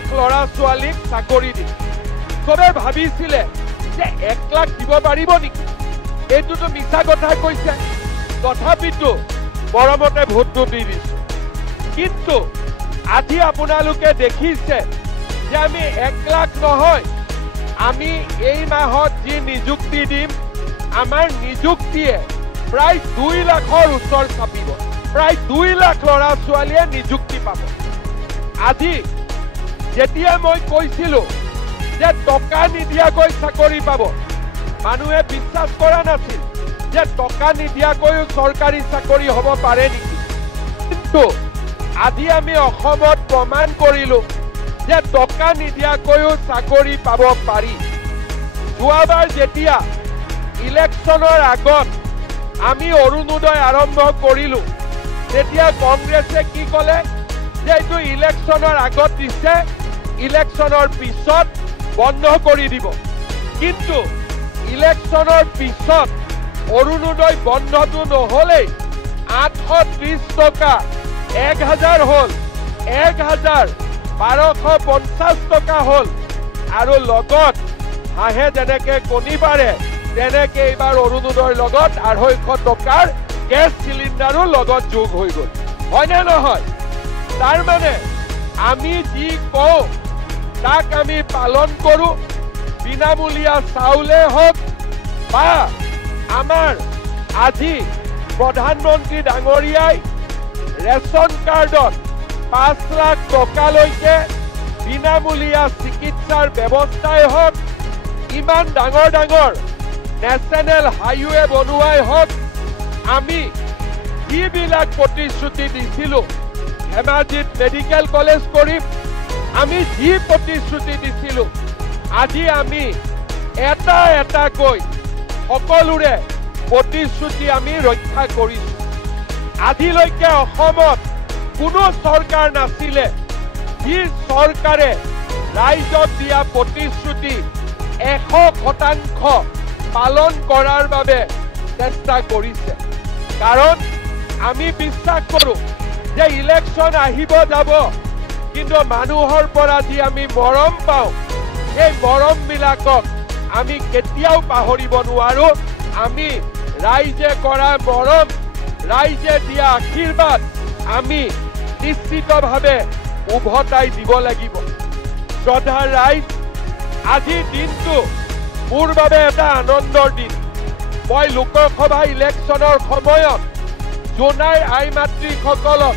লাখ ল'ৰা ছোৱালীক চাকৰি দিম চবে ভাবিছিলে যে 1 লাখ দিব পাৰিব নেকি এইটোতো মিছা কথা কৈছে তথাপিতো মৰমতে ভোটটো দি দিছো কিন্তু আজি আপোনালোকে দেখিছে যে আমি 1 লাখ নহয় আমি এই মাহত যি নিযুক্তি দিম আমাৰ নিযুক্তিয়ে প্ৰায় 2 লাখৰ ওচৰ চাপিব প্ৰায় 2 লাখ ল'ৰা ছোৱালীয়ে নিযুক্তি পাব আজি যেতিয়া মই কৈছিলো যে টকা নিদিয়াকৈ চাকৰি পাব মানুহে বিশ্বাস কৰা নাছিল যে টকা নিদিয়াকৈও চৰকাৰী চাকৰি হ'ব পাৰে নেকি কিন্তু আজি আমি অসমত প্ৰমাণ কৰিলো যে টকা নিদিয়াকৈও চাকৰি পাব পাৰি যোৱাবাৰ যেতিয়া ইলেকশ্যনৰ আগত আমি অৰুণোদয় আৰম্ভ কৰিলো তেতিয়া কংগ্ৰেছে কি ক'লে যে এইটো ইলেকশ্যনৰ আগত দিছে ইলেকশ্যনৰ পিছত বন্ধ কৰি দিব কিন্তু ইলেকশ্যনৰ পিছত অৰুণোদয় বন্ধটো নহ'লেই 830 টকা 1000 হ'ল 1250 টকা হ'ল আৰু লগত হাঁহে যেনেকে কণী পাৰে তেনেকে এইবাৰ অৰুণোদয়ৰ লগত 250 টকাৰ গেছ চিলিণ্ডাৰো লগত যোগ হৈ গ'ল হয়নে নহয় তাৰ মানে আমি যি কওঁ তাক আমি পালন কৰোঁ বিনামূলীয়া চাউলে হওক বা আমাৰ আজি প্ৰধানমন্ত্ৰী ডাঙৰীয়াই ৰেচন কাৰ্ডত 5 লাখ টকালৈকে বিনামূলীয়া চিকিৎসাৰ ব্যৱস্থাই হওক ইমান ডাঙৰ ডাঙৰ নেশ্যনেল হাইৱে বনোৱাই হওক আমি যিবিলাক প্ৰতিশ্ৰুতি দিছিলোঁ ধেমাজিত মেডিকেল কলেজ কৰিম আমি যি প্ৰতিশ্ৰুতি দিছিলোঁ আজি আমি এটা এটাকৈ সকলোৰে প্ৰতিশ্ৰুতি আমি ৰক্ষা কৰিছোঁ আজিলৈকে অসমত কোনো চৰকাৰ নাছিলে যি চৰকাৰে ৰাইজক দিয়া প্ৰতিশ্ৰুতি 100% পালন কৰাৰ বাবে চেষ্টা কৰিছে কাৰণ আমি বিশ্বাস কৰোঁ যে ইলেকশ্যন আহিব যাব কিন্তু মানুহৰ পৰা যি আমি মৰম পাওঁ এই মৰমবিলাকক আমি কেতিয়াও পাহৰিব নোৱাৰোঁ আমি ৰাইজে কৰা মৰম ৰাইজে দিয়া আশীৰ্বাদ আমি নিশ্চিতভাৱে উভতাই দিব লাগিব শ্ৰদ্ধাৰ ৰাইজ আজিৰ দিনটো মোৰ বাবে এটা আনন্দৰ দিন মই লোকসভা ইলেকশ্যনৰ সময়ত জোনাই আই মাতৃসকলক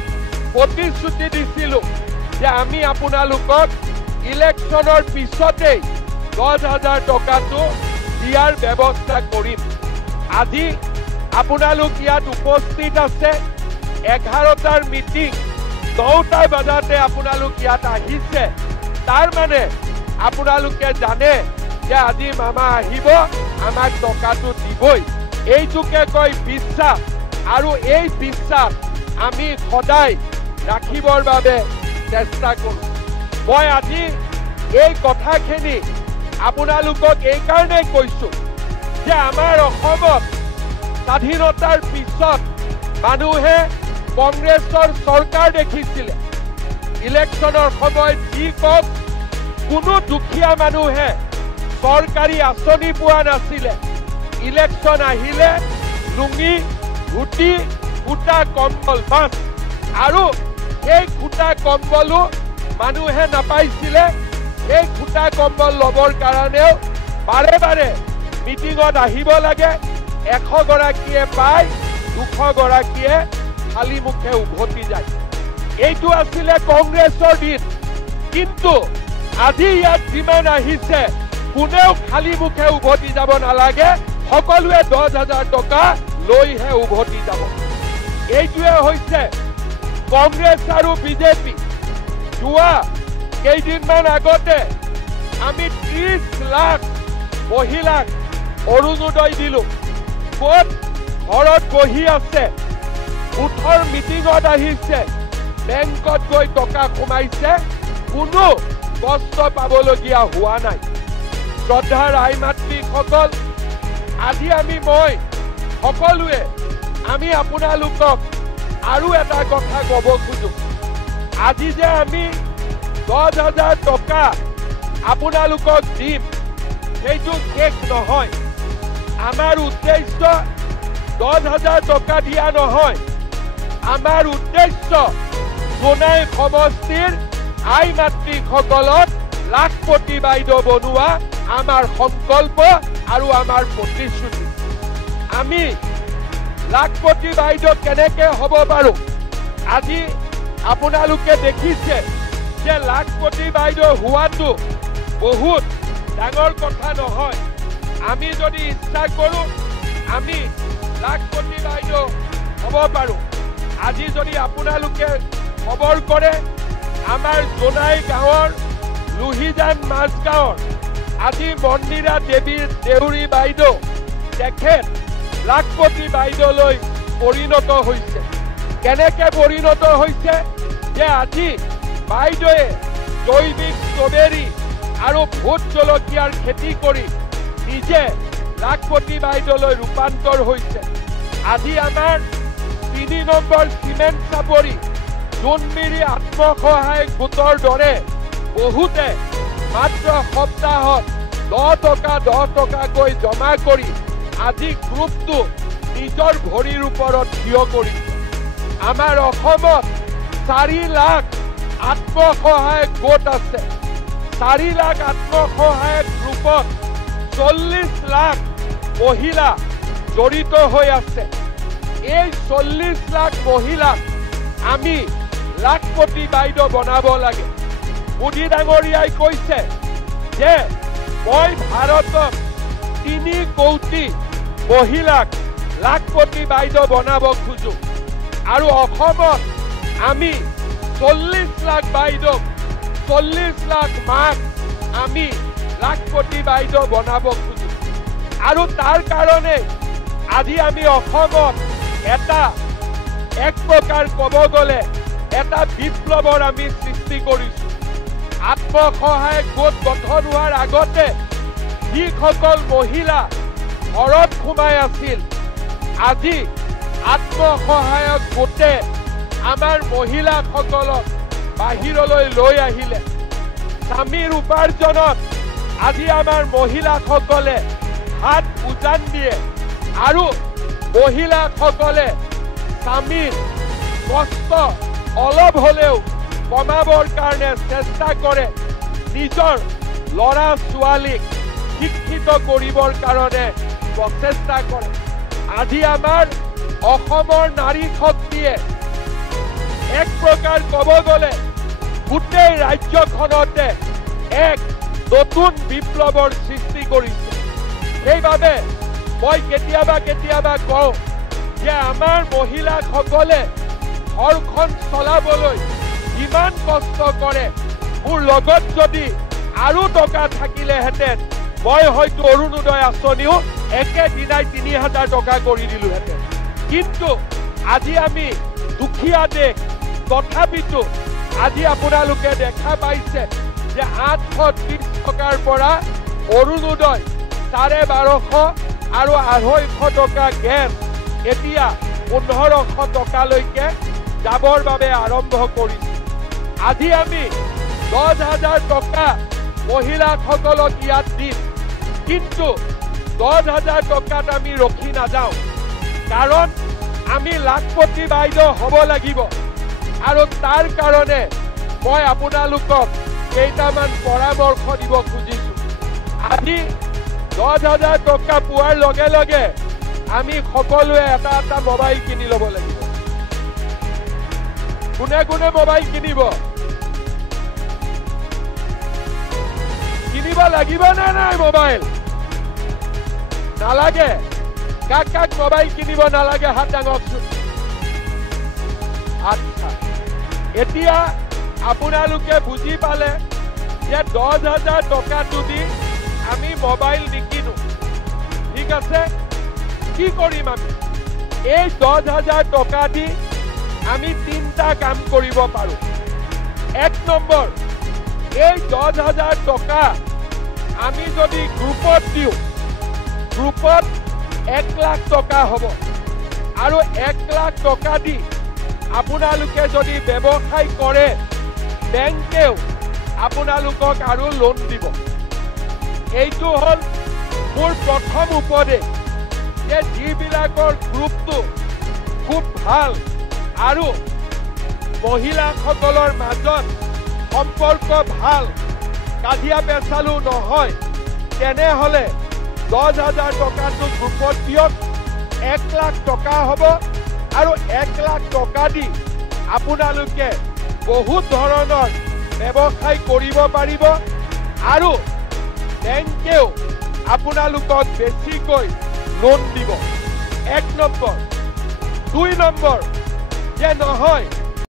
প্ৰতিশ্ৰুতি দিছিলোঁ যে আমি আপোনালোকক ইলেকশ্যনৰ পিছতেই 10,000 টকাটো দিয়াৰ ব্যৱস্থা কৰিম আজি আপোনালোক ইয়াত উপস্থিত আছে 11টাৰ মিটিং 9টা বজাতে আপোনালোক ইয়াত আহিছে তাৰ মানে আপোনালোকে জানে যে আজি মামা আহিব আমাক টকাটো দিবই এইটোকে কয় বিশ্বাস আৰু এই বিশ্বাস আমি সদায় ৰাখিবৰ বাবে চেষ্টা কৰোঁ মই আজি এই কথাখিনি আপোনালোকক এইকাৰণে কৈছোঁ যে আমাৰ অসমত স্বাধীনতাৰ পিছত মানুহে কংগ্ৰেছৰ চৰকাৰ দেখিছিলে ইলেকশ্যনৰ সময়ত যি কওক কোনো দুখীয়া মানুহে চৰকাৰী আঁচনি পোৱা নাছিলে ইলেকশ্যন আহিলে লুঙি ধুতি কুটা কম্বল বাছ আৰু এই কুটা কম্বলো মানুহে নাপাইছিলে এই কুটা কম্বল ল'বৰ কাৰণেও বাৰে বাৰে মিটিঙত আহিব লাগে 100 গৰাকীয়ে পায় 200 গৰাকীয়ে খালী মুখে উভতি যায় এইটো আছিলে কংগ্ৰেছৰ দিন কিন্তু আজি ইয়াত যিমান আহিছে কোনেও খালী মুখে উভতি যাব নালাগে সকলোৱে 10,000 টকা লৈহে উভতি যাব এইটোৱে হৈছে কংগ্ৰেছ আৰু বিজেপি যোৱা কেইদিনমান আগতে আমি 30 লাখ মহিলাক অৰুণোদয় দিলোঁ ক'ত ঘৰত বহি আছে বুথৰ মিটিঙত আহিছে বেংকত গৈ টকা সোমাইছে কোনো কষ্ট পাবলগীয়া হোৱা নাই শ্ৰদ্ধাৰ আই মাতৃসকল আজি মই সকলোৱে আমি আপোনালোকক আৰু এটা কথা ক'ব খোজো আজি যে আমি 10,000 টকা আপোনালোকক দিম সেইটো শেষ নহয় আমাৰ উদ্দেশ্য 10,000 টকা দিয়া নহয় আমাৰ উদ্দেশ্য জোনাই সমষ্টিৰ আই মাতৃসকলক লাখপতি বাইদেউ বনোৱা আমাৰ সংকল্প আৰু আমাৰ প্ৰতিশ্ৰুতি আমি লাখপতি বাইদেউ কেনেকৈ হ'ব পাৰো আজি আপোনালোকে দেখিছে যে লাখপতি বাইদেউ হোৱাটো বহুত ডাঙৰ কথা নহয় আমি যদি ইচ্ছা কৰোঁ আমি লাখপতি বাইদেউ হ'ব পাৰো আজি যদি আপোনালোকে খবৰ কৰে আমাৰ জোনাই গাঁৱৰ লুহিজান মাজগাঁৱৰ আজি মন্দিৰা দেৱীৰ দেউৰী বাইদেউ তেখেত লাখপতি বাইদেউলৈ পৰিণত হৈছে কেনেকৈ পৰিণত হৈছে যে আজি বাইদেৱে জৈৱিক ষ্ট্ৰবেৰী আৰু ভোট জলকীয়াৰ খেতি কৰি নিজে লাখপতি বাইদেউলৈ ৰূপান্তৰ হৈছে আজি আমাৰ 3 নম্বৰ চিমেণ্ট চাপৰি জোনমিৰি আত্মসহায়ক গোটৰ দৰে বহুতে মাত্ৰ সপ্তাহত 10 টকাকৈ জমা কৰি আজি গ্ৰুপটো নিজৰ ভৰিৰ ওপৰত থিয় কৰিছে আমাৰ অসমত 4 লাখ আত্মসহায়ক গোট আছে 4 লাখ আত্মসহায়ক গ্ৰুপত 40 লাখ মহিলা জড়িত হৈ আছে এই 40 লাখ মহিলাক আমি লাখপতি বাইদেউ বনাব লাগে মোদী ডাঙৰীয়াই কৈছে যে মই ভাৰতত 3 কোটি মহিলাক লাখপতি বাইদেউ বনাব খোজো আৰু অসমত আমি 40 লাখ বাইদেউ 40 লাখ মাক আমি লাখপতি বাইদেউ বনাব খোজো আৰু তাৰ কাৰণে আজি আমি অসমত এক প্ৰকাৰ ক'ব গ'লে এটা বিপ্লৱৰ আমি সৃষ্টি কৰিছো আত্মসহায়ক গোট গঠন হোৱাৰ আগতে যিসকল মহিলা ঘৰত সোমাই আছিল আজি আত্মসহায়ক গোটে আমাৰ মহিলাসকলক বাহিৰলৈ লৈ আহিলে স্বামীৰ উপাৰ্জনত আজি আমাৰ মহিলাসকলে হাত উজান দিয়ে আৰু মহিলাসকলে স্বামীৰ কষ্ট অলপ হ'লেও কমাবৰ কাৰণে চেষ্টা কৰে নিজৰ ল'ৰা ছোৱালীক শিক্ষিত কৰিবৰ কাৰণে প্ৰচেষ্টা কৰে আজি আমাৰ অসমৰ নাৰী শক্তিয়ে এক প্ৰকাৰ ক'ব গ'লে গোটেই ৰাজ্যখনতে এক নতুন বিপ্লৱৰ সৃষ্টি কৰিছে সেইবাবে মই কেতিয়াবা কওঁ যে আমাৰ মহিলাসকলে ঘৰখন চলাবলৈ যিমান কষ্ট কৰে মোৰ লগত যদি আৰু টকা থাকিলেহেঁতেন মই হয়তো অৰুণোদয় আঁচনিও একেদিনাই 3,000 টকা কৰি দিলোহেঁতেন কিন্তু আজি আমি দুখীয়া দেশ তথাপিতো আজি আপোনালোকে দেখা পাইছে যে 830 টকাৰ পৰা অৰুণোদয় 1250 আৰু 250 টকা গেছ এতিয়া 1500 টকালৈকে যাবৰ বাবে আৰম্ভ কৰিছে আজি আমি 10,000 টকা মহিলাসকলক ইয়াত দিম কিন্তু 10,000 টকাত আমি ৰখি নাযাওঁ কাৰণ আমি লাখপতি বাইদেউ হ'ব লাগিব আৰু তাৰ কাৰণে মই আপোনালোকক কেইটামান পৰামৰ্শ দিব খুজিছোঁ আজি 10,000 টকা পোৱাৰ লগে লগে আমি সকলোৱে এটা মোবাইল কিনি ল'ব লাগিব কোনে কোনে মোবাইল কিনিব লাগিব নে নাই মোবাইল নালাগে কাক মোবাইল কিনিব নালাগে হাত দাঙকচোন আচ্ছা এতিয়া আপোনালোকে বুজি পালে যে 10,000 টকাটো দি আমি মোবাইল নিকিনো ঠিক আছে কি কৰিম আমি এই 10,000 টকা দি আমি 3টা কাম কৰিব পাৰো এক নম্বৰ এই 10,000 টকা আমি যদি গ্ৰুপত দিওঁ গ্ৰুপত 1 লাখ টকা হ'ব আৰু 1 লাখ টকা দি আপোনালোকে যদি ব্যৱসায় কৰে বেংকেও আপোনালোকক আৰু লোন দিব এইটো হল মোৰ প্ৰথম উপদেশ যে যিবিলাকৰ গ্ৰুপটো খুব ভাল আৰু মহিলাসকলৰ মাজত সম্পৰ্ক ভাল কাজিয়া পেচালো নহয় তেনেহলে 10,000 টকাটো গ্ৰুপত দিয়ক 1 লাখ টকা হ'ব আৰু 1 লাখ টকা দি আপোনালোকে বহুত ধৰণৰ ব্যৱসায় কৰিব পাৰিব আৰু বেংকেও আপোনালোকক বেছিকৈ লোন দিব 1 নম্বৰ 2 নম্বৰ যে নহয়